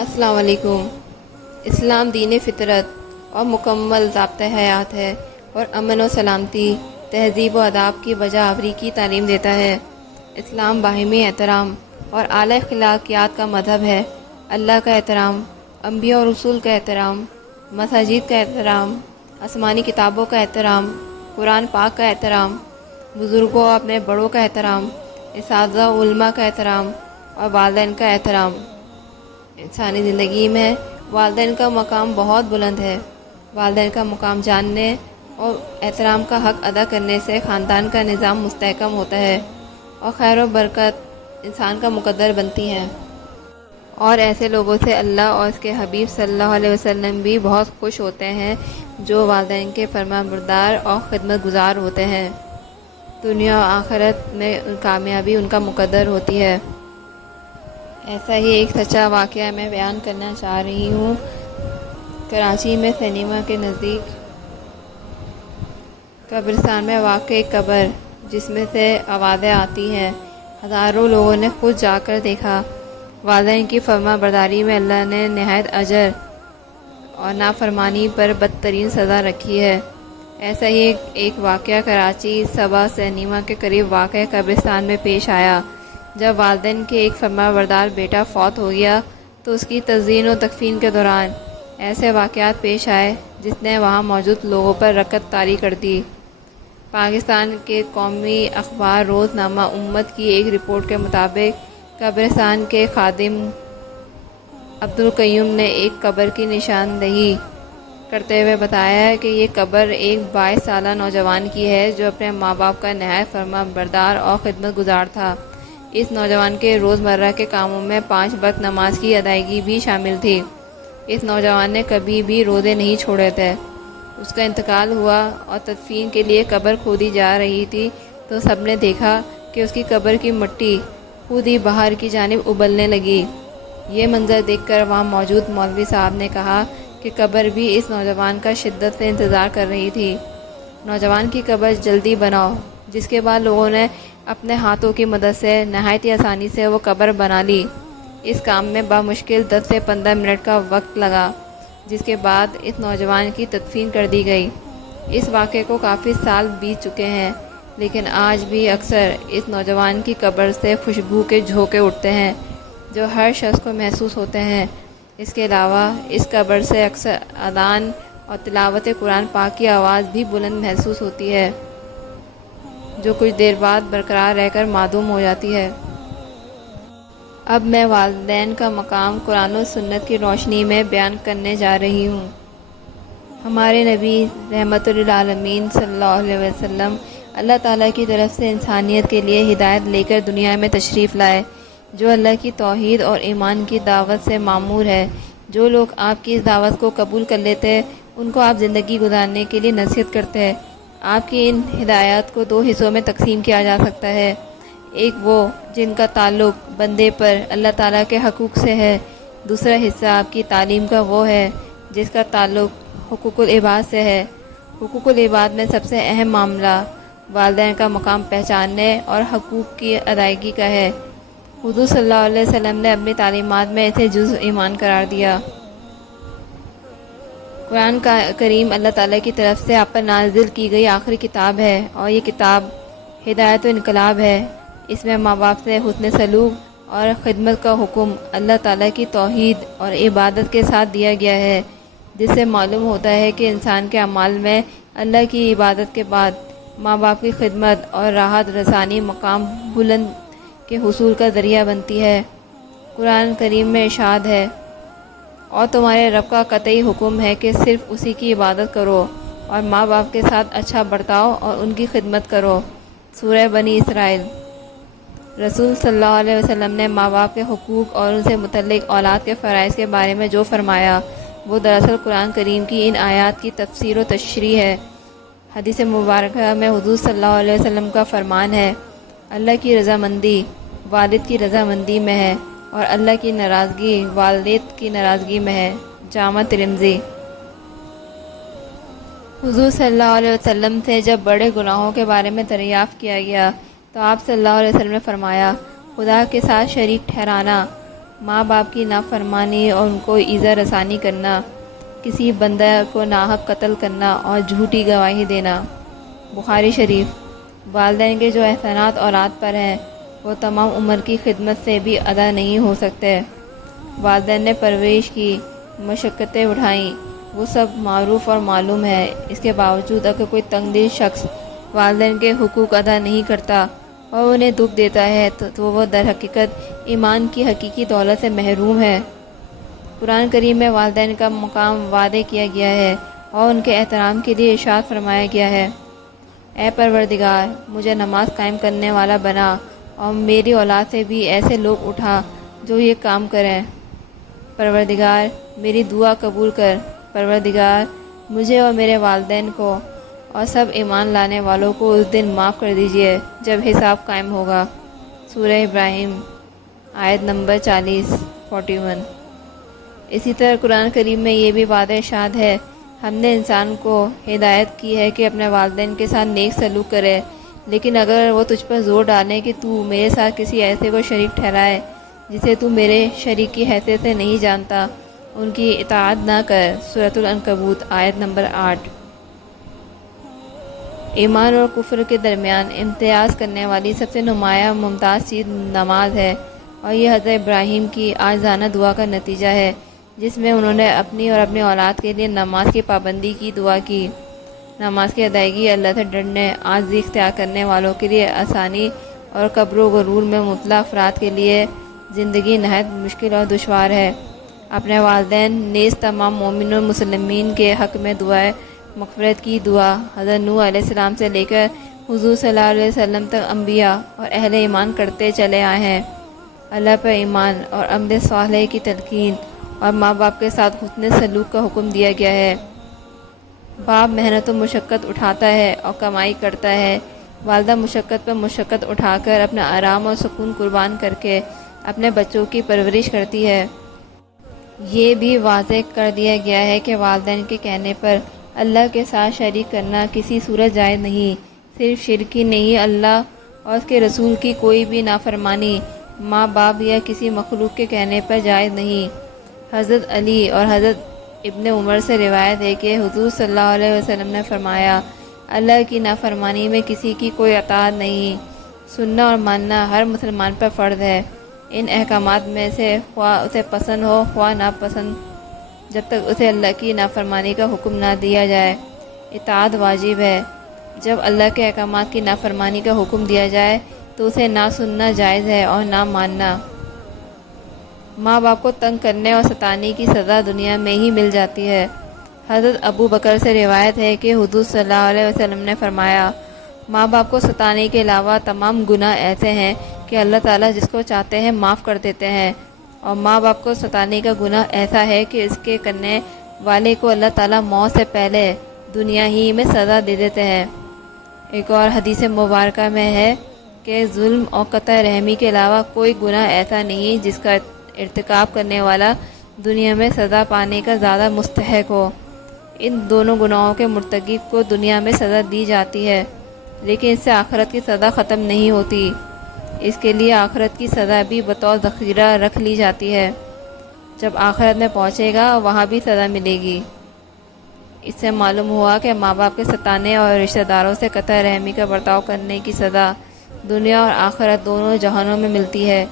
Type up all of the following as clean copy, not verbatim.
السلام علیکم۔ اسلام دین فطرت اور مکمل ضابطۂ حیات ہے اور امن و سلامتی، تہذیب و آداب کی بجا آوری کی تعلیم دیتا ہے۔ اسلام باہمی احترام اور اعلیٰ اخلاقیات کا مذہب ہے۔ اللہ کا احترام، انبیاء اور رسول کا احترام، مساجد کا احترام، آسمانی کتابوں کا احترام، قرآن پاک کا احترام، بزرگوں اور اپنے بڑوں کا احترام، اساتذہ و علماء کا احترام اور والدین کا احترام۔ انسانی زندگی میں والدین کا مقام بہت بلند ہے۔ والدین کا مقام جاننے اور احترام کا حق ادا کرنے سے خاندان کا نظام مستحکم ہوتا ہے اور خیر و برکت انسان کا مقدر بنتی ہیں، اور ایسے لوگوں سے اللہ اور اس کے حبیب صلی اللہ علیہ وسلم بھی بہت خوش ہوتے ہیں جو والدین کے فرما بردار اور خدمت گزار ہوتے ہیں۔ دنیا و آخرت میں کامیابی ان کا مقدر ہوتی ہے۔ ایسا ہی ایک سچا واقعہ میں بیان کرنا چاہ رہی ہوں۔ کراچی میں سنیما کے نزدیک قبرستان میں واقع ایک قبر جس میں سے آوازیں آتی ہیں، ہزاروں لوگوں نے خود جا کر دیکھا۔ والدین کی فرما برداری میں اللہ نے نہایت اجر اور نافرمانی پر بدترین سزا رکھی ہے۔ ایسا ہی ایک واقعہ کراچی صبا سنیما کے قریب واقع قبرستان میں پیش آیا۔ جب والدین کے ایک فرما بردار بیٹا فوت ہو گیا تو اس کی تزئین و تکفین کے دوران ایسے واقعات پیش آئے جس نے وہاں موجود لوگوں پر رکت طاری کر دی۔ پاکستان کے قومی اخبار روزنامہ امت کی ایک رپورٹ کے مطابق قبرستان کے خادم عبدالقیوم نے ایک قبر کی نشاندہی کرتے ہوئے بتایا ہے کہ یہ قبر ایک 22 سالہ نوجوان کی ہے جو اپنے ماں باپ کا نہایت فرما بردار اور خدمت گزار تھا۔ اس نوجوان کے روزمرہ کے کاموں میں 5 وقت نماز کی ادائیگی بھی شامل تھی۔ اس نوجوان نے کبھی بھی روزے نہیں چھوڑے تھے۔ اس کا انتقال ہوا اور تدفین کے لیے قبر کھودی جا رہی تھی تو سب نے دیکھا کہ اس کی قبر کی مٹی خود ہی باہر کی جانب ابلنے لگی۔ یہ منظر دیکھ کر وہاں موجود مولوی صاحب نے کہا کہ قبر بھی اس نوجوان کا شدت سے انتظار کر رہی تھی۔ نوجوان کی قبر جلدی بناؤ، جس کے بعد لوگوں نے اپنے ہاتھوں کی مدد سے نہایت ہی آسانی سے وہ قبر بنا لی۔ اس کام میں بمشکل 10 سے 15 منٹ کا وقت لگا، جس کے بعد اس نوجوان کی تدفین کر دی گئی۔ اس واقعے کو کافی سال بیت چکے ہیں، لیکن آج بھی اکثر اس نوجوان کی قبر سے خوشبو کے جھونکے اٹھتے ہیں جو ہر شخص کو محسوس ہوتے ہیں۔ اس کے علاوہ اس قبر سے اکثر اذان اور تلاوت قرآن پاک کی آواز بھی بلند محسوس ہوتی ہے، جو کچھ دیر بعد برقرار رہ کر معدوم ہو جاتی ہے۔ اب میں والدین کا مقام قرآن و سنت کی روشنی میں بیان کرنے جا رہی ہوں۔ ہمارے نبی رحمت للعالمین صلی اللہ علیہ وسلم اللہ تعالیٰ کی طرف سے انسانیت کے لیے ہدایت لے کر دنیا میں تشریف لائے، جو اللہ کی توحید اور ایمان کی دعوت سے معمور ہے۔ جو لوگ آپ کی اس دعوت کو قبول کر لیتے ہیں ان کو آپ زندگی گزارنے کے لیے نصیحت کرتے ہیں۔ آپ کی ان ہدایات کو 2 حصوں میں تقسیم کیا جا سکتا ہے۔ ایک وہ جن کا تعلق بندے پر اللہ تعالیٰ کے حقوق سے ہے، دوسرا حصہ آپ کی تعلیم کا وہ ہے جس کا تعلق حقوق العباد سے ہے۔ حقوق العباد میں سب سے اہم معاملہ والدین کا مقام پہچاننے اور حقوق کی ادائیگی کا ہے۔ حضور صلی اللہ علیہ وسلم نے اپنی تعلیمات میں اسے جزء ایمان قرار دیا۔ قرآن کریم اللہ تعالیٰ کی طرف سے آپ پر نازل کی گئی آخری کتاب ہے، اور یہ کتاب ہدایت و انقلاب ہے۔ اس میں ماں باپ سے حسن سلوک اور خدمت کا حکم اللہ تعالیٰ کی توحید اور عبادت کے ساتھ دیا گیا ہے، جس سے معلوم ہوتا ہے کہ انسان کے اعمال میں اللہ کی عبادت کے بعد ماں باپ کی خدمت اور راحت رسانی مقام بلند کے حصول کا ذریعہ بنتی ہے۔ قرآن کریم میں ارشاد ہے، اور تمہارے رب کا قطعی حکم ہے کہ صرف اسی کی عبادت کرو اور ماں باپ کے ساتھ اچھا برتاؤ اور ان کی خدمت کرو۔ سورہ بنی اسرائیل۔ رسول صلی اللہ علیہ وسلم نے ماں باپ کے حقوق اور ان سے متعلق اولاد کے فرائض کے بارے میں جو فرمایا وہ دراصل قرآن کریم کی ان آیات کی تفسیر و تشریح ہے۔ حدیث مبارکہ میں حضور صلی اللہ علیہ وسلم کا فرمان ہے، اللہ کی رضامندی والد کی رضامندی میں ہے اور اللہ کی ناراضگی والد کی ناراضگی میں ہے۔ جامع ترمذی۔ حضور صلی اللہ علیہ وسلم سے جب بڑے گناہوں کے بارے میں دریافت کیا گیا تو آپ صلی اللہ علیہ وسلم نے فرمایا، خدا کے ساتھ شریک ٹھہرانا ماں باپ کی نافرمانی اور ان کو ایذا رسانی کرنا، کسی بندہ کو ناحق قتل کرنا اور جھوٹی گواہی دینا۔ بخاری شریف۔ والدین کے جو احسانات اولاد پر ہیں وہ تمام عمر کی خدمت سے بھی ادا نہیں ہو سکتے۔ والدین نے پرورش کی، مشقتیں اٹھائیں، وہ سب معروف اور معلوم ہے۔ اس کے باوجود اگر کوئی تنگ دل شخص والدین کے حقوق ادا نہیں کرتا اور انہیں دکھ دیتا ہے تو وہ در حقیقت ایمان کی حقیقی دولت سے محروم ہے۔ قرآن کریم میں والدین کا مقام وعدے کیا گیا ہے اور ان کے احترام کے لیے ارشاد فرمایا گیا ہے، اے پروردگار مجھے نماز قائم کرنے والا بنا اور میری اولاد سے بھی ایسے لوگ اٹھا جو یہ کام کریں۔ پروردگار میری دعا قبول کر۔ پروردگار مجھے اور میرے والدین کو اور سب ایمان لانے والوں کو اس دن معاف کر دیجئے جب حساب قائم ہوگا۔ سورہ ابراہیم آیت نمبر 41۔ اسی طرح قرآن کریم میں یہ بھی وعدہ ارشاد ہے، ہم نے انسان کو ہدایت کی ہے کہ اپنے والدین کے ساتھ نیک سلوک کرے، لیکن اگر وہ تجھ پر زور ڈالیں کہ تو میرے ساتھ کسی ایسے کو شریک ٹھہرائے جسے تو میرے شریک کی حیثیت سے نہیں جانتا، ان کی اطاعت نہ کر۔ سورۃ العنکبوت آیت نمبر 8۔ ایمان اور کفر کے درمیان امتیاز کرنے والی سب سے نمایاں ممتاز چیز نماز ہے، اور یہ حضرت ابراہیم کی عاجزانہ دعا کا نتیجہ ہے جس میں انہوں نے اپنی اور اپنی اولاد کے لیے نماز کی پابندی کی دعا کی۔ نماز کی ادائیگی اللہ سے ڈرنے، عاجزی اختیار کرنے والوں کے لیے آسانی اور کبر و غرور میں مبتلا افراد کے لیے زندگی نہایت مشکل اور دشوار ہے۔ اپنے والدین نیز تمام مومن و مسلمین کے حق میں دعائے مغفرت کی دعا حضرت نوح علیہ السلام سے لے کر حضور صلی اللہ علیہ وسلم تک انبیاء اور اہل ایمان کرتے چلے آئے ہیں۔ اللہ پر ایمان اور عمل صالح کی تلقین اور ماں باپ کے ساتھ حسن سلوک کا حکم دیا گیا ہے۔ باپ محنت و مشقت اٹھاتا ہے اور کمائی کرتا ہے، والدہ مشقت پر مشقت اٹھا کر اپنا آرام اور سکون قربان کر کے اپنے بچوں کی پرورش کرتی ہے۔ یہ بھی واضح کر دیا گیا ہے کہ والدین کے کہنے پر اللہ کے ساتھ شریک کرنا کسی صورت جائز نہیں۔ صرف شرک ہی نہیں، اللہ اور اس کے رسول کی کوئی بھی نافرمانی ماں باپ یا کسی مخلوق کے کہنے پر جائز نہیں۔ حضرت علی اور حضرت ابن عمر سے روایت ہے کہ حضور صلی اللہ علیہ وسلم نے فرمایا، اللہ کی نافرمانی میں کسی کی کوئی اطاعت نہیں۔ سننا اور ماننا ہر مسلمان پر فرض ہے۔ ان احکامات میں سے خواہ اسے پسند ہو خواہ ناپسند، جب تک اسے اللہ کی نافرمانی کا حکم نہ دیا جائے، اطاعت واجب ہے۔ جب اللہ کے احکامات کی نافرمانی کا حکم دیا جائے تو اسے نہ سننا جائز ہے اور نہ ماننا۔ ماں باپ کو تنگ کرنے اور ستانے کی سزا دنیا میں ہی مل جاتی ہے۔ حضرت ابو بکر سے روایت ہے کہ حضور صلی اللہ علیہ وسلم نے فرمایا، ماں باپ کو ستانے کے علاوہ تمام گناہ ایسے ہیں کہ اللہ تعالیٰ جس کو چاہتے ہیں معاف کر دیتے ہیں، اور ماں باپ کو ستانے کا گناہ ایسا ہے کہ اس کے کرنے والے کو اللہ تعالیٰ موت سے پہلے دنیا ہی میں سزا دے دیتے ہیں۔ ایک اور حدیث مبارکہ میں ہے کہ ظلم اور قطع رحمی کے علاوہ کوئی گناہ ایسا نہیں جس کا ارتکاب کرنے والا دنیا میں سزا پانے کا زیادہ مستحق ہو۔ ان دونوں گناہوں کے مرتکب کو دنیا میں سزا دی جاتی ہے، لیکن اس سے آخرت کی سزا ختم نہیں ہوتی۔ اس کے لیے آخرت کی سزا بھی بطور ذخیرہ رکھ لی جاتی ہے، جب آخرت میں پہنچے گا وہاں بھی سزا ملے گی۔ اس سے معلوم ہوا کہ ماں باپ کے ستانے اور رشتہ داروں سے قطع رحمی کا برتاؤ کرنے کی سزا دنیا اور آخرت دونوں جہانوں میں ملتی ہے۔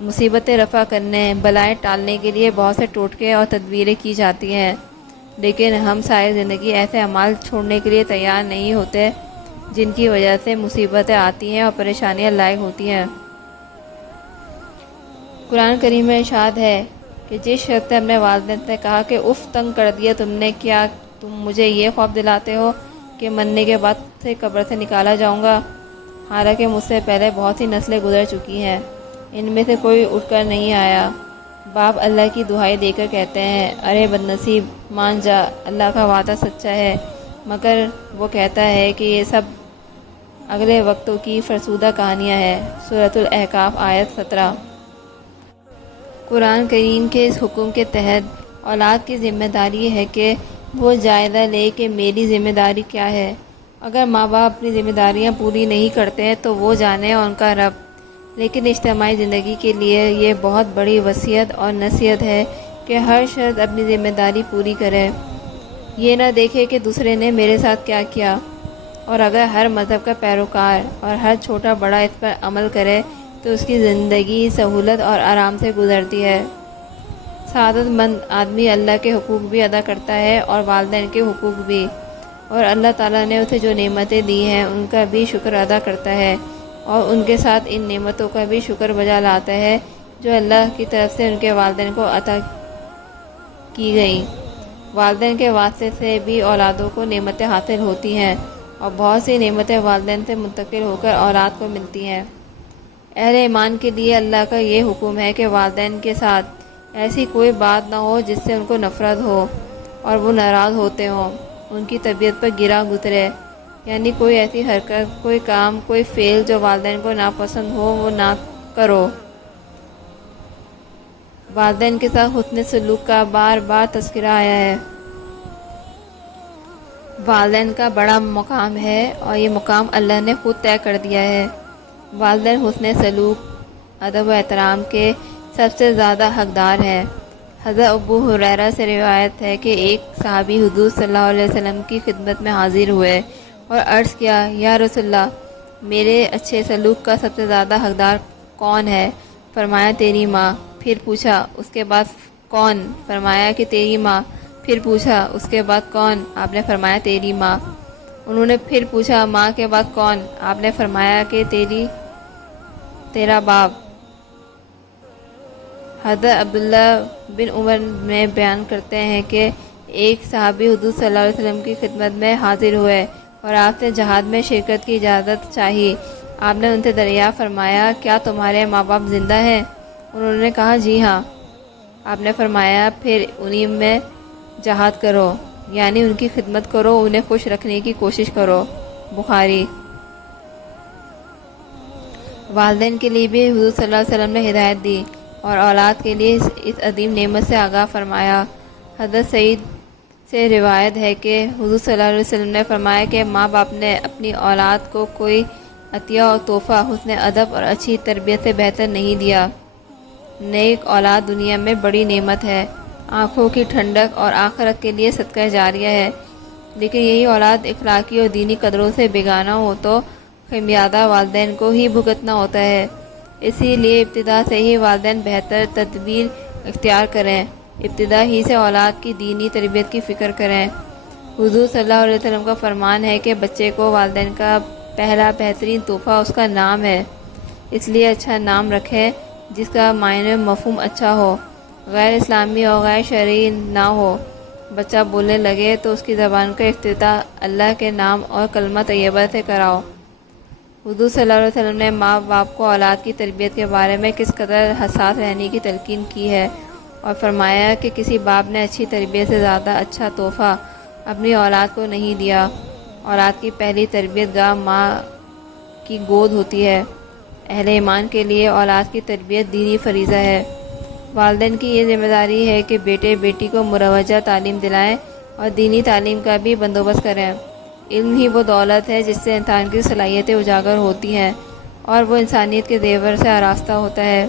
مصیبتیں رفع کرنے، بلائیں ٹالنے کے لیے بہت سے ٹوٹکے اور تدبیریں کی جاتی ہیں، لیکن ہم ساری زندگی ایسے اعمال چھوڑنے کے لیے تیار نہیں ہوتے جن کی وجہ سے مصیبتیں آتی ہیں اور پریشانیاں لاحق ہوتی ہیں۔ قرآن کریم میں ارشاد ہے کہ جس شخص نے اپنے والدین سے کہا کہ اف تنگ کر دیا تم نے، کیا تم مجھے یہ خوف دلاتے ہو کہ مرنے کے بعد سے قبر سے نکالا جاؤں گا؟ حالانکہ مجھ سے پہلے بہت سی نسلیں گزر چکی ہیں، ان میں سے کوئی اٹھ کر نہیں آیا۔ باپ اللہ کی دہائی دے کر کہتے ہیں، ارے بد نصیب مان جا، اللہ کا وعدہ سچا ہے، مگر وہ کہتا ہے کہ یہ سب اگلے وقتوں کی فرسودہ کہانیاں ہیں۔ سورۃ الاحقاف آیت 17۔ قرآن کریم کے اس حکم کے تحت اولاد کی ذمہ داری ہے کہ وہ جائزہ لے کہ میری ذمہ داری کیا ہے۔ اگر ماں باپ اپنی ذمہ داریاں پوری نہیں کرتے ہیں تو وہ جانے اور ان کا رب لیکن اجتماعی زندگی کے لیے یہ بہت بڑی وصیت اور نصیحت ہے کہ ہر شخص اپنی ذمہ داری پوری کرے، یہ نہ دیکھے کہ دوسرے نے میرے ساتھ کیا کیا، اور اگر ہر مذہب کا پیروکار اور ہر چھوٹا بڑا اس پر عمل کرے تو اس کی زندگی سہولت اور آرام سے گزرتی ہے۔ سعادت مند آدمی اللہ کے حقوق بھی ادا کرتا ہے اور والدین کے حقوق بھی، اور اللہ تعالیٰ نے اسے جو نعمتیں دی ہیں ان کا بھی شکر ادا کرتا ہے، اور ان کے ساتھ ان نعمتوں کا بھی شکر بجا لاتا ہے جو اللہ کی طرف سے ان کے والدین کو عطا کی گئیں۔ والدین کے واسطے سے بھی اولادوں کو نعمتیں حاصل ہوتی ہیں، اور بہت سی نعمتیں والدین سے منتقل ہو کر اولاد کو ملتی ہیں۔ اہل ایمان کے لیے اللہ کا یہ حکم ہے کہ والدین کے ساتھ ایسی کوئی بات نہ ہو جس سے ان کو نفرت ہو اور وہ ناراض ہوتے ہوں، ان کی طبیعت پر گرا گزرے، یعنی کوئی ایسی حرکت، کوئی کام، کوئی فعل جو والدین کو ناپسند ہو وہ نہ کرو۔ والدین کے ساتھ حسن سلوک کا بار بار تذکرہ آیا ہے۔ والدین کا بڑا مقام ہے اور یہ مقام اللہ نے خود طے کر دیا ہے۔ والدین حسن سلوک، ادب و احترام کے سب سے زیادہ حقدار ہیں۔ حضرت ابو ہریرہ سے روایت ہے کہ ایک صحابی حضور صلی اللہ علیہ وسلم کی خدمت میں حاضر ہوئے اور عرض کیا، یا رسول اللہ، میرے اچھے سلوک کا سب سے زیادہ حقدار کون ہے؟ فرمایا تیری ماں۔ پھر پوچھا اس کے بعد کون؟ فرمایا کہ تیری ماں۔ پھر پوچھا اس کے بعد کون؟ آپ نے فرمایا تیری ماں۔ انہوں نے پھر پوچھا ماں کے بعد کون؟ آپ نے فرمایا کہ تیرا باپ۔ حضرت عبداللہ بن عمر میں بیان کرتے ہیں کہ ایک صحابی حضور صلی اللہ علیہ وسلم کی خدمت میں حاضر ہوئے اور آپ سے جہاد میں شرکت کی اجازت چاہی۔ آپ نے ان سے دریافت فرمایا، کیا تمہارے ماں باپ زندہ ہیں؟ انہوں نے کہا جی ہاں۔ آپ نے فرمایا پھر انہی میں جہاد کرو، یعنی ان کی خدمت کرو، انہیں خوش رکھنے کی کوشش کرو۔ بخاری۔ والدین کے لیے بھی حضور صلی اللہ علیہ وسلم نے ہدایت دی اور اولاد کے لیے اس عظیم نعمت سے آگاہ فرمایا۔ حضرت سعید سے روایت ہے کہ حضور صلی اللہ علیہ وسلم نے فرمایا کہ ماں باپ نے اپنی اولاد کو کوئی عطیہ اور تحفہ حسن ادب اور اچھی تربیت سے بہتر نہیں دیا۔ نیک اولاد دنیا میں بڑی نعمت ہے، آنکھوں کی ٹھنڈک اور آخرت کے لیے صدقہ جاریہ ہے، لیکن یہی اولاد اخلاقی اور دینی قدروں سے بیگانہ ہو تو خمیازہ والدین کو ہی بھگتنا ہوتا ہے۔ اسی لیے ابتدا سے ہی والدین بہتر تدبیر اختیار کریں، ابتدا ہی سے اولاد کی دینی تربیت کی فکر کریں۔ حضور صلی اللہ علیہ وسلم کا فرمان ہے کہ بچے کو والدین کا پہلا بہترین تحفہ اس کا نام ہے، اس لیے اچھا نام رکھیں جس کا معنی مفہوم اچھا ہو، غیر اسلامی اور غیر شرعی نہ ہو۔ بچہ بولنے لگے تو اس کی زبان کا افتتاح اللہ کے نام اور کلمہ طیبہ سے کراؤ۔ حضور صلی اللہ علیہ وسلم نے ماں باپ کو اولاد کی تربیت کے بارے میں کس قدر حساس رہنے کی تلقین کی ہے اور فرمایا کہ کسی باپ نے اچھی تربیت سے زیادہ اچھا تحفہ اپنی اولاد کو نہیں دیا۔ اولاد کی پہلی تربیت گاہ ماں کی گود ہوتی ہے۔ اہل ایمان کے لیے اولاد کی تربیت دینی فریضہ ہے۔ والدین کی یہ ذمہ داری ہے کہ بیٹے بیٹی کو مروجہ تعلیم دلائیں اور دینی تعلیم کا بھی بندوبست کریں۔ علم ہی وہ دولت ہے جس سے انسان کی صلاحیتیں اجاگر ہوتی ہیں اور وہ انسانیت کے زیور سے آراستہ ہوتا ہے۔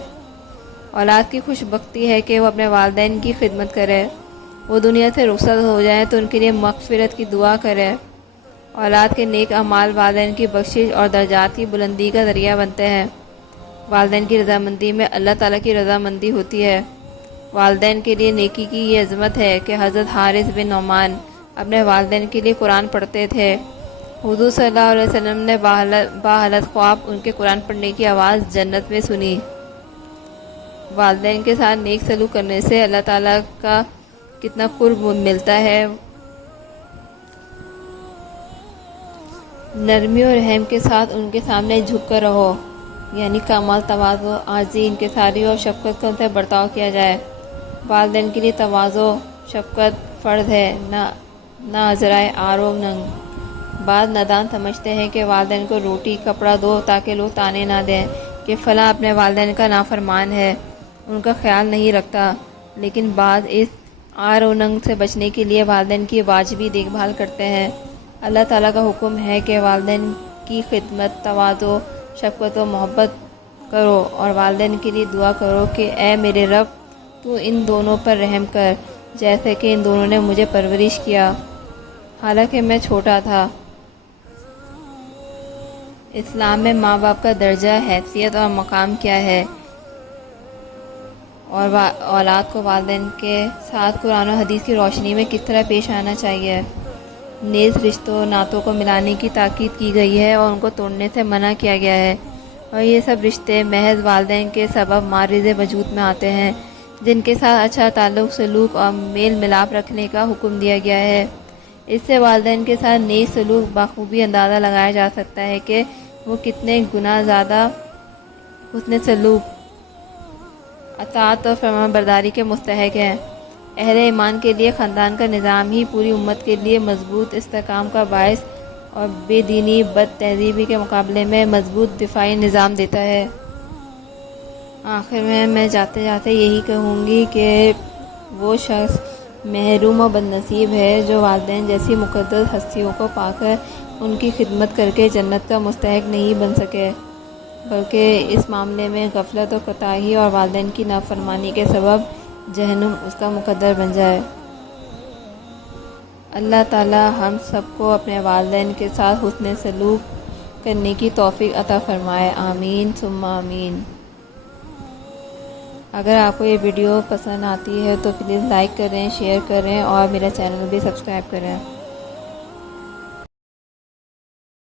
اولاد کی خوش بختی ہے کہ وہ اپنے والدین کی خدمت کرے، وہ دنیا سے رخصت ہو جائیں تو ان کے لیے مغفرت کی دعا کرے۔ اولاد کے نیک اعمال والدین کی بخشش اور درجات کی بلندی کا ذریعہ بنتے ہیں۔ والدین کی رضامندی میں اللہ تعالیٰ کی رضامندی ہوتی ہے۔ والدین کے لیے نیکی کی یہ عظمت ہے کہ حضرت حارث بن نعمان اپنے والدین کے لیے قرآن پڑھتے تھے۔ حضور صلی اللہ علیہ وسلم نے باحالت خواب ان کے قرآن پڑھنے کی آواز جنت میں سنی۔ والدین کے ساتھ نیک سلوک کرنے سے اللہ تعالیٰ کا کتنا قرب ملتا ہے۔ نرمی اور رحم کے ساتھ ان کے سامنے جھک کر رہو، یعنی کمال تواضع، عاجزی، انکساری اور شفقت کا ان سے برتاؤ کیا جائے۔ والدین کے لیے تواضع، شفقت فرض ہے، نہ ذرائع آر و ننگ۔ بعض نادان سمجھتے ہیں کہ والدین کو روٹی کپڑا دو تاکہ لوگ طعنے نہ دیں کہ فلاں اپنے والدین کا نافرمان ہے، ان کا خیال نہیں رکھتا، لیکن بعض اس آر و ننگ سے بچنے کے لیے والدین کی واجبی دیکھ بھال کرتے ہیں۔ اللہ تعالیٰ کا حکم ہے کہ والدین کی خدمت، تواضع، شفقت و محبت کرو اور والدین کے لیے دعا کرو کہ اے میرے رب تو ان دونوں پر رحم کر جیسے کہ ان دونوں نے مجھے پرورش کیا حالانکہ میں چھوٹا تھا۔ اسلام میں ماں باپ کا درجہ، حیثیت اور مقام کیا ہے، اور اولاد کو والدین کے ساتھ قرآن و حدیث کی روشنی میں کس طرح پیش آنا چاہیے۔ نیز رشتوں ناتوں کو ملانے کی تاکید کی گئی ہے اور ان کو توڑنے سے منع کیا گیا ہے، اور یہ سب رشتے محض والدین کے سبب معرض وجود میں آتے ہیں جن کے ساتھ اچھا تعلق، سلوک اور میل ملاپ رکھنے کا حکم دیا گیا ہے۔ اس سے والدین کے ساتھ نیک سلوک بخوبی اندازہ لگایا جا سکتا ہے کہ وہ کتنے گنا زیادہ حسن سلوک، اطاعت اور فرمانبرداری کے مستحق ہیں۔ اہل ایمان کے لیے خاندان کا نظام ہی پوری امت کے لیے مضبوط استحکام کا باعث اور بے دینی، بد تہذیبی کے مقابلے میں مضبوط دفاعی نظام دیتا ہے۔ آخر میں جاتے جاتے یہی کہوں گی کہ وہ شخص محروم و بد نصیب ہے جو والدین جیسی مقدس ہستیوں کو پا کر ان کی خدمت کر کے جنت کا مستحق نہیں بن سکے، بلکہ اس معاملے میں غفلت و کوتاہی اور والدین کی نافرمانی کے سبب جہنم اس کا مقدر بن جائے۔ اللہ تعالی ہم سب کو اپنے والدین کے ساتھ حسن سلوک کرنے کی توفیق عطا فرمائے، آمین ثم آمین۔ اگر آپ کو یہ ویڈیو پسند آتی ہے تو پلیز لائک کریں، شیئر کریں اور میرا چینل بھی سبسکرائب کریں۔